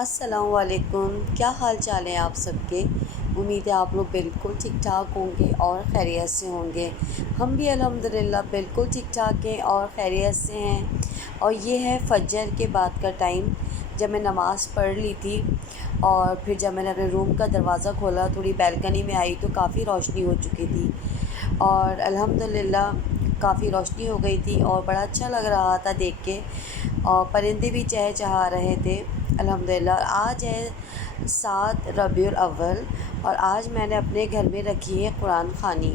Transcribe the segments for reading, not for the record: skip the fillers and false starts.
السلام علیکم، کیا حال چال ہے آپ سب کے؟ امید ہے آپ لوگ بالکل ٹھیک ٹھاک ہوں گے اور خیریت سے ہوں گے۔ ہم بھی الحمدللہ بالکل ٹھیک ٹھاک ہیں اور خیریت سے ہیں۔ اور یہ ہے فجر کے بعد کا ٹائم، جب میں نماز پڑھ لی تھی اور پھر جب میں نے اپنے روم کا دروازہ کھولا، تھوڑی بیلکنی میں آئی تو کافی روشنی ہو چکی تھی اور الحمدللہ کافی روشنی ہو گئی تھی اور بڑا اچھا لگ رہا تھا دیکھ کے، اور پرندے بھی چہچہا رہے تھے الحمدللہ۔ آج ہے 7 ربیع الاول اور آج میں نے اپنے گھر میں رکھی ہے قرآن خوانی۔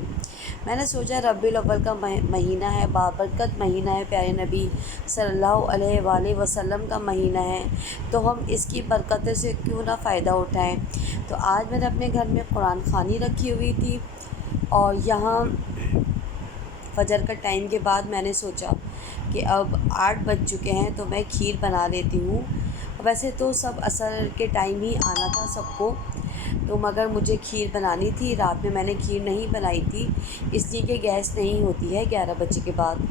میں نے سوچا ربیع الاول کا مہینہ ہے، بابرکت مہینہ ہے، پیارے نبی صلی اللہ علیہ وآلہ وسلم کا مہینہ ہے، تو ہم اس کی برکتوں سے کیوں نہ فائدہ اٹھائیں۔ تو آج میں نے اپنے گھر میں قرآن خوانی رکھی ہوئی تھی اور یہاں فجر کا ٹائم کے بعد میں نے سوچا کہ اب 8 بج چکے ہیں تو میں کھیر بنا لیتی ہوں۔ ویسے تو سب عصر کے ٹائم ہی آنا تھا سب کو، تو مگر مجھے کھیر بنانی تھی۔ رات میں نے کھیر نہیں بنائی تھی اس لیے کہ گیس نہیں ہوتی ہے 11 بجے کے بعد،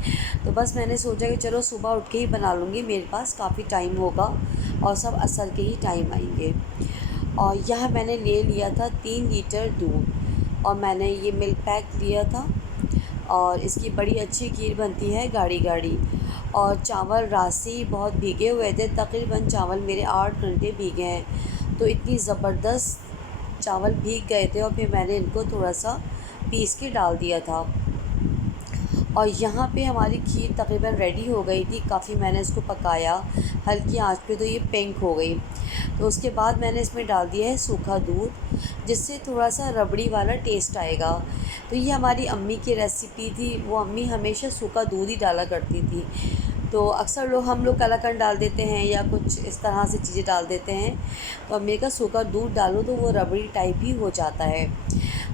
تو بس میں نے سوچا کہ چلو صبح اٹھ کے ہی بنا لوں گی، میرے پاس کافی ٹائم ہوگا اور سب عصر کے ہی ٹائم آئیں گے۔ اور یہاں میں نے لے لیا تھا 3 لیٹر دودھ اور میں نے یہ ملک پیک لیا تھا اور اس کی بڑی اچھی کھیر بنتی ہے گاڑھی گاڑھی۔ اور چاول رات سے ہی بہت بھیگے ہوئے تھے، تقریباً چاول میرے 8 گھنٹے بھیگے ہیں، تو اتنی زبردست چاول بھیگ گئے تھے اور پھر میں نے ان کو تھوڑا سا پیس کے ڈال دیا تھا۔ اور یہاں پہ ہماری کھیر تقریباً ریڈی ہو گئی تھی، کافی میں نے اس کو پکایا ہلکی آنچ پہ تو یہ پنک ہو گئی۔ تو اس کے بعد میں نے اس میں ڈال دیا ہے سوکھا دودھ، جس سے تھوڑا سا ربڑی والا ٹیسٹ آئے گا۔ تو یہ ہماری امی کی ریسیپی تھی، وہ امی ہمیشہ سوکھا دودھ ہی ڈالا کرتی تھی، تو اکثر ہم لوگ کلاکند ڈال دیتے ہیں یا کچھ اس طرح سے چیزیں ڈال دیتے ہیں، تو امی کا سوکھا دودھ ڈالو تو وہ ربڑی ٹائپ ہی ہو جاتا ہے۔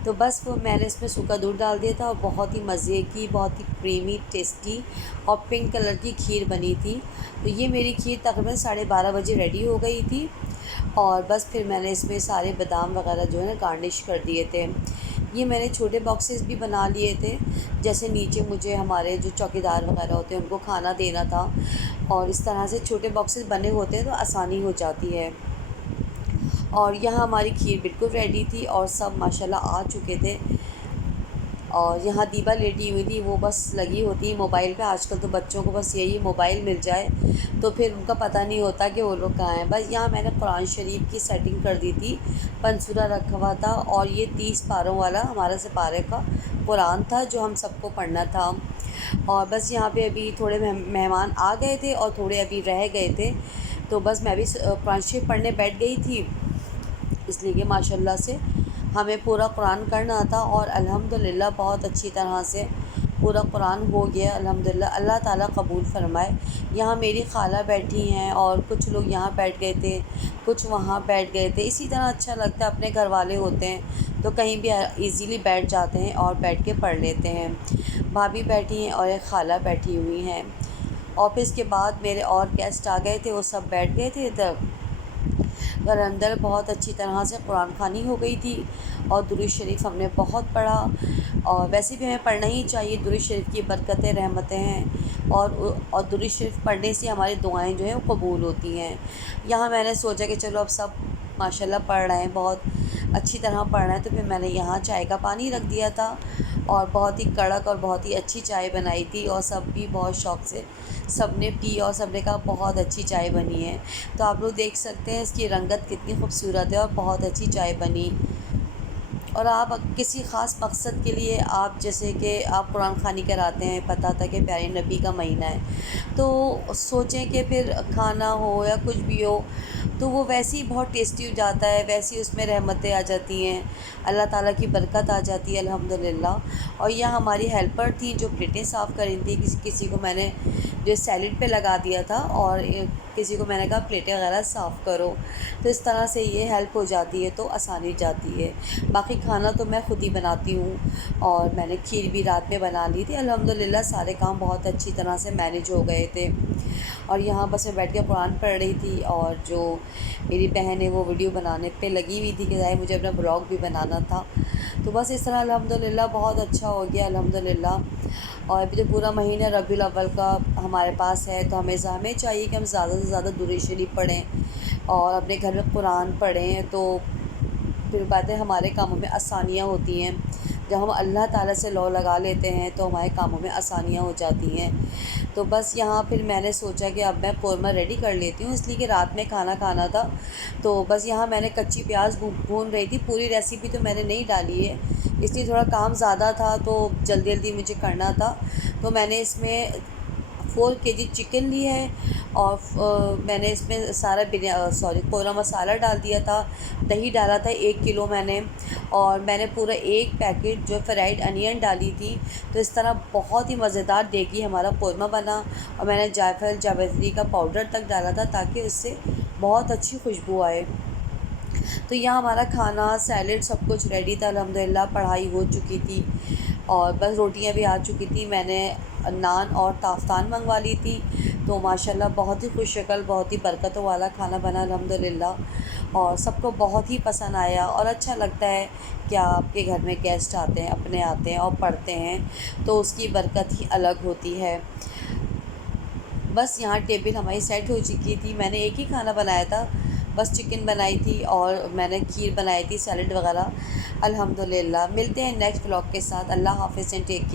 تو بس وہ میں نے اس میں سوکھا دودھ ڈال دیا تھا اور بہت ہی مزے کی، بہت ہی کریمی ٹیسٹی اور پنک کلر کی کھیر بنی تھی۔ تو یہ میری کھیر تقریباً 12:30 بجے ریڈی ہو گئی تھی اور بس پھر میں نے اس میں سارے بادام وغیرہ جو ہے گارنش کر دیے تھے۔ یہ میں نے چھوٹے باکسز بھی بنا لیے تھے، جیسے نیچے مجھے ہمارے جو چوکیدار وغیرہ ہوتے ہیں ان کو کھانا دینا تھا، اور اس طرح سے چھوٹے باکسز بنے ہوتے ہیں تو آسانی ہو جاتی ہے۔ اور یہاں ہماری کھیر بالکل ریڈی تھی اور سب ماشاءاللہ آ چکے تھے، اور یہاں دیبا لیٹی ہوئی تھی، وہ بس لگی ہوتی ہے موبائل پہ۔ آج کل تو بچوں کو بس یہی موبائل مل جائے تو پھر ان کا پتہ نہیں ہوتا کہ وہ لوگ کہاں ہیں۔ بس یہاں میں نے قرآن شریف کی سیٹنگ کر دی تھی، پنسورا رکھا ہوا تھا اور یہ 30 پاروں والا ہمارا سپارے کا قرآن تھا جو ہم سب کو پڑھنا تھا۔ اور بس یہاں پہ ابھی تھوڑے مہمان آ گئے تھے اور تھوڑے ابھی رہ گئے تھے، تو بس میں بھی قرآن شریف پڑھنے بیٹھ گئی تھی، اس لیے کہ ماشاءاللہ سے ہمیں پورا قرآن کرنا تھا اور الحمدللہ بہت اچھی طرح سے پورا قرآن ہو گیا الحمدللہ۔ اللہ تعالیٰ قبول فرمائے۔ یہاں میری خالہ بیٹھی ہیں اور کچھ لوگ یہاں بیٹھ گئے تھے، کچھ وہاں بیٹھ گئے تھے، اسی طرح اچھا لگتا ہے، اپنے گھر والے ہوتے ہیں تو کہیں بھی ایزیلی بیٹھ جاتے ہیں اور بیٹھ کے پڑھ لیتے ہیں۔ بھابھی بیٹھی ہیں اور ایک خالہ بیٹھی ہوئی ہیں۔ آفس کے بعد میرے اور گیسٹ آ گئے تھے، وہ سب بیٹھ گئے تھے ادھر، اور اندر بہت اچھی طرح سے قرآن خوانی ہو گئی تھی اور درود شریف ہم نے بہت پڑھا، اور ویسے بھی ہمیں پڑھنا ہی چاہیے، درود شریف کی برکتیں رحمتیں ہیں، اور درود شریف پڑھنے سے ہماری دعائیں جو ہیں وہ قبول ہوتی ہیں۔ یہاں میں نے سوچا کہ چلو اب سب ماشاءاللہ پڑھ رہے ہیں، بہت اچھی طرح پڑھ رہے ہیں، تو پھر میں نے یہاں چائے کا پانی رکھ دیا تھا اور بہت ہی کڑک اور بہت ہی اچھی چائے بنائی تھی، اور سب بھی بہت شوق سے سب نے پی اور سب نے کہا بہت اچھی چائے بنی ہے۔ تو آپ لوگ دیکھ سکتے ہیں اس کی رنگت کتنی خوبصورت ہے اور بہت اچھی چائے بنی۔ اور آپ کسی خاص مقصد کے لیے، آپ جیسے کہ آپ قرآن خوانی کراتے ہیں، پتہ تھا کہ پیارے نبی کا مہینہ ہے، تو سوچیں کہ پھر کھانا ہو یا کچھ بھی ہو تو وہ ویسے ہی بہت ٹیسٹی ہو جاتا ہے، ویسے ہی اس میں رحمتیں آ جاتی ہیں، اللہ تعالیٰ کی برکت آ جاتی ہے الحمدللہ۔ اور یہ ہماری ہیلپر تھیں جو پلیٹیں صاف کر رہی تھیں، کسی کو میں نے جو سیلڈ پہ لگا دیا تھا اور کسی کو میں نے کہا پلیٹیں وغیرہ صاف کرو، تو اس طرح سے یہ ہیلپ ہو جاتی ہے تو آسانی جاتی ہے۔ باقی کھانا تو میں خود ہی بناتی ہوں، اور میں نے کھیر بھی رات میں بنا لی تھی الحمدللہ، سارے کام بہت اچھی طرح سے مینیج ہو گئے تھے۔ اور یہاں بس میں بیٹھ کے قرآن پڑھ رہی تھی، اور جو میری بہن ہے وہ ویڈیو بنانے پہ لگی ہوئی تھی کہ ظاہر مجھے اپنا بلاگ بھی بنانا تھا، تو بس اس طرح الحمدللہ بہت اچھا ہو گیا الحمدللہ۔ اور ابھی تو پورا مہینہ ربیع الاول کا ہمارے پاس ہے، تو ہمیں چاہیے کہ ہم زیادہ سے زیادہ درود شریف پڑھیں اور اپنے گھر میں قرآن پڑھیں تو پھر باتیں ہمارے کاموں میں آسانیاں ہوتی ہیں۔ جب ہم اللہ تعالیٰ سے لو لگا لیتے ہیں تو ہمارے کاموں میں آسانیاں ہو جاتی ہیں۔ تو بس یہاں پھر میں نے سوچا کہ اب میں قورمہ ریڈی کر لیتی ہوں، اس لیے کہ رات میں کھانا کھانا تھا۔ تو بس یہاں میں نے کچی پیاز بھون رہی تھی، پوری ریسیپی تو میں نے نہیں ڈالی ہے، اس لیے تھوڑا کام زیادہ تھا تو جلدی جلدی مجھے کرنا تھا۔ تو میں نے اس میں 4 kg چکن لی ہے، اور میں نے اس میں سارا قورمہ مسالہ ڈال دیا تھا، دہی ڈالا تھا 1 کلو میں نے، اور میں نے پورا 1 پیکٹ جو فرائیڈ انین ڈالی تھی۔ تو اس طرح بہت ہی مزیدار دیگی ہمارا قورمہ بنا، اور میں نے جائفل جاوتری کا پاؤڈر تک ڈالا تھا تاکہ اس سے بہت اچھی خوشبو آئے۔ تو یہاں ہمارا کھانا، سیلڈ، سب کچھ ریڈی تھا الحمدللہ، پڑھائی ہو چکی تھی اور بس روٹیاں بھی آ چکی تھی۔ میں نے نان اور تافتان منگوا لی تھی، تو ماشاءاللہ بہت ہی خوش شکل، بہت ہی برکتوں والا کھانا بنا الحمدللہ، اور سب کو بہت ہی پسند آیا۔ اور اچھا لگتا ہے کہ آپ کے گھر میں گیسٹ آتے ہیں، اپنے آتے ہیں اور پڑھتے ہیں، تو اس کی برکت ہی الگ ہوتی ہے۔ بس یہاں ٹیبل ہماری سیٹ ہو چکی تھی، میں نے ایک ہی کھانا بنایا تھا، بس چکن بنائی تھی اور میں نے کھیر بنائی تھی، سیلڈ وغیرہ الحمدللہ۔ ملتے ہیں نیکسٹ ولاگ کے ساتھ، اللہ حافظ اینڈ ٹیک کیئر۔